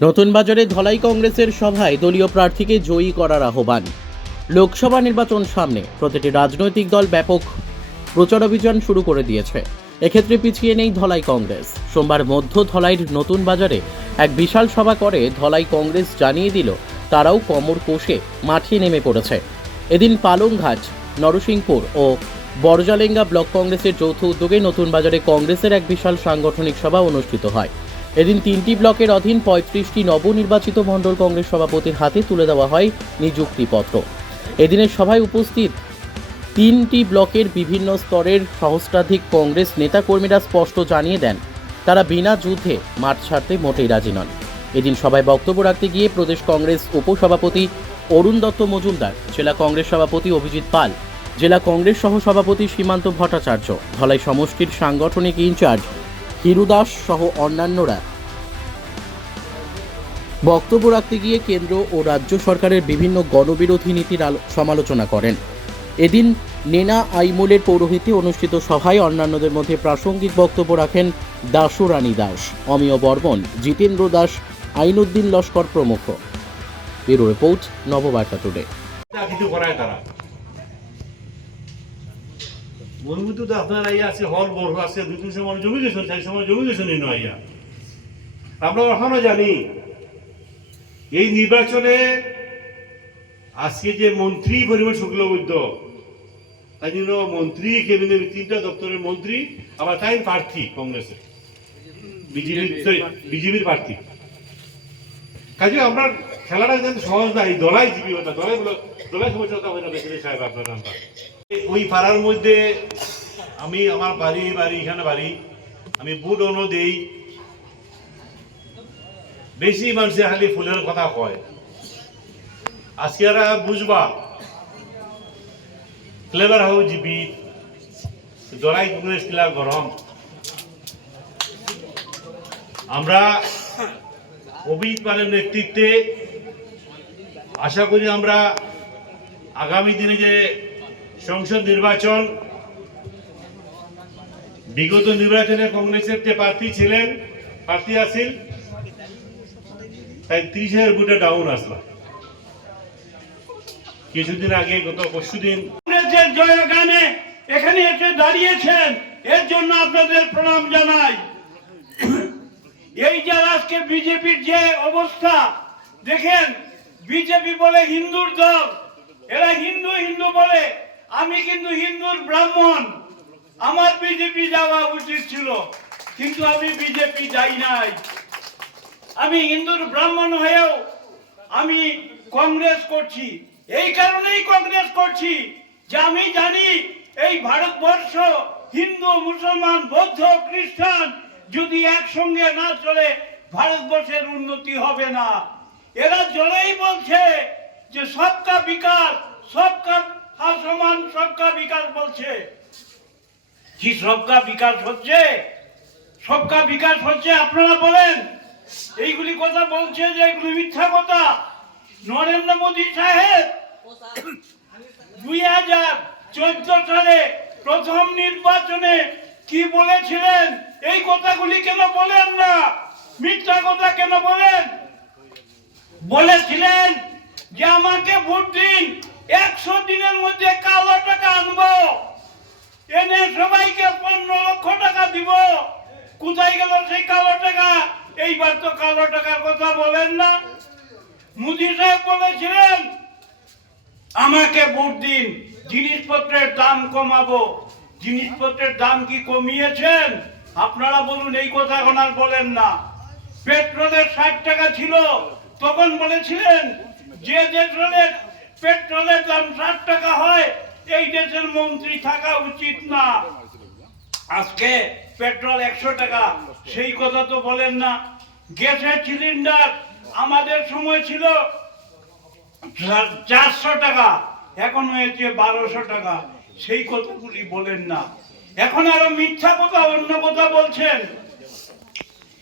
নতুন বাজারে ধলাই কংগ্রেসের সভায় দলীয় প্রার্থীকে জয়ী করার আহ্বান। লোকসভা নির্বাচন সামনে, প্রতিটি রাজনৈতিক দল ব্যাপক প্রচারাভিযান শুরু করে দিয়েছে। এক্ষেত্রে পিছিয়ে নেই ধলাই কংগ্রেস। সোমবার মধ্য ধলাইয়ের নতুন বাজারে এক বিশাল সভা করে ধলাই কংগ্রেস জানিয়ে দিল, তারাও কমর কোষে মাঠে নেমে পড়েছে। এদিন পালংঘাট, নরসিংপুর ও বরজালেঙ্গা ব্লক কংগ্রেসের যৌথ উদ্যোগে নতুন বাজারে কংগ্রেসের এক বিশাল সাংগঠনিক সভা অনুষ্ঠিত হয়। এদিন তিনটি ব্লকের অধীন পঁয়ত্রিশটি নবনির্বাচিত মণ্ডল কংগ্রেস সভাপতির হাতে তুলে দেওয়া হয় নিযুক্তিপত্র। এদিনের সভায় উপস্থিত তিনটি ব্লকের বিভিন্ন স্তরের সহস্রাধিক কংগ্রেস নেতাকর্মীরা স্পষ্ট জানিয়ে দেন, তারা বিনা যুদ্ধে মাঠ ছাড়তে মোটেই রাজি নন। এদিন সভায় বক্তব্য রাখতে গিয়ে প্রদেশ কংগ্রেস উপসভাপতি অরুণ দত্ত মজুমদার, জেলা কংগ্রেস সভাপতি অভিজিৎ পাল, জেলা কংগ্রেস সহ সভাপতি সীমান্ত ভট্টাচার্য, ধলাই সমষ্টির সাংগঠনিক ইনচার্জ হিরু দাস সহ অন্যান্যরা। বক্তব্য রাখতে গিয়ে কেন্দ্র ও রাজ্য সরকারের বিভিন্ন গণবিরোধী নীতির সমালোচনা করেন। এদিন নেনা আইমুলের পৌরোহিত্যে অনুষ্ঠিত সভায় অন্যান্যদের মধ্যে প্রাসঙ্গিক বক্তব্য রাখেন দাসু রানী দাস, অমিয় বর্মন, জিতেন্দ্র দাস, আইনুদ্দিন লস্কর প্রমুখ। Bureau report, Nababarta today. মরুভূত তো আপনার আইয়া আছে, হল বড় আছে, দুই তিন সময় জমি গেছেন সেই সময় জমি গেছেন ইনো আইয়া। আমরা এখনও জানি, এই নির্বাচনে আজকে যে মন্ত্রী পরিবার শুক্লবৈদ্য তাই জন্য মন্ত্রী কেবিনেট তিনটা দপ্তরের মন্ত্রী, আবার তাই প্রার্থী কংগ্রেসের। বিজেপির বিজেপির প্রার্থী। কাজে আমরা খেলাটা কিন্তু সহজ নাই দলাই জিবি হতা দলাই দলাই সমস্যা হয় না বেশি সাহেব আপনার ওই পাড়ার মধ্যে আমি আমার বাড়ি বাড়ি, এখানে বাড়ি, আমি বুট অন্য দেই। বেশি মানুষে খালি ফুলের কথা কয়। আজকে বুঝবা ক্লেভার হও জিবি দলাই কংগ্রেস কিলা গরম। আমরা অভিজিৎ পালের নেতৃত্বে আশা করি আমরা আগামী দিনে যে সংসদ নির্বাচন। বিগত নির্বাচনে কংগ্রেসের যে প্রার্থী ছিলেন, প্রার্থী আছিল, তাই ত্রিশ হাজার ভোটে ডাউন আসলাম। কিছুদিন আগে, গত পরশুদিন কংগ্রেসের জয়গানে এখানে এসে দাঁড়িয়েছেন, এর জন্য আপনাদের প্রণাম জানাই। এই যে আজকে বিজেপির যে অবস্থা, দেখেন, বিজেপি বলে হিন্দুর দল, এরা হিন্দু হিন্দু বলে আমি কিন্তু হিন্দুর ব্রাহ্মণ। আমার বিজেপি যাওয়া উচিত ছিল, কিন্তু আমি বিজেপি যাই নাই। আমি হিন্দুর ব্রাহ্মণ হয়েও আমি কংগ্রেস করছি। এই কারণেই কংগ্রেস করছি যে আমি জানি এই ভারতবর্ষ হিন্দু, মুসলমান, বৌদ্ধ, খ্রিস্টান যদি একসঙ্গে না চলে, ভারতবর্ষের উন্নতি হবে না। এরা জলেই বলছে যে সবকা বিকাশ, সবকা সমান সবকা বিকাশ বলছে। কি সবকা বিকাশ হচ্ছে? সবকা বিকাশ হচ্ছে, আপনারা বলেন। এইগুলি কথা বলছে যে এগুলি মিথ্যা কথা। নরেন্দ্র মোদী সাহেব দুই হাজার চোদ্দ সালে প্রথম নির্বাচনে কি বলেছিলেন? এই কথাগুলি কেন বলেন না? মিথ্যা কথা কেন বলেন? বলেছিলেন যে আমাকে ভোট দিন। একশো এনে সবাইকে পনেরো লক্ষ টাকা দিব। কোথায় গেল সেই কালো টাকা? এইবার তো কালো টাকার কথা বলেন না। মোদী সাহেব বলেছিলেন, আমাকে ভোট দিন, জিনিসপত্রের দাম কমাবো। জিনিসপত্রের দাম কি কমিয়েছেন? আপনারা বলুন, এই কথা এখন আর বলেন না। পেট্রোলের ষাট টাকা ছিল। তখন বলেছিলেন, যে পেট্রোলের দাম ষাট টাকা হয় এই দেশের মন্ত্রী থাকা উচিত না। আজকে পেট্রোল একশো টাকা, সেই কথা তো বলেন না। গ্যাসের সিলিন্ডার আমাদের সময় ছিল চারশো টাকা, এখন হয়েছে বারোশো টাকা, সেই কথাগুলি বলেন না। এখন আরও মিথ্যা কথা, অন্য কথা বলছেন।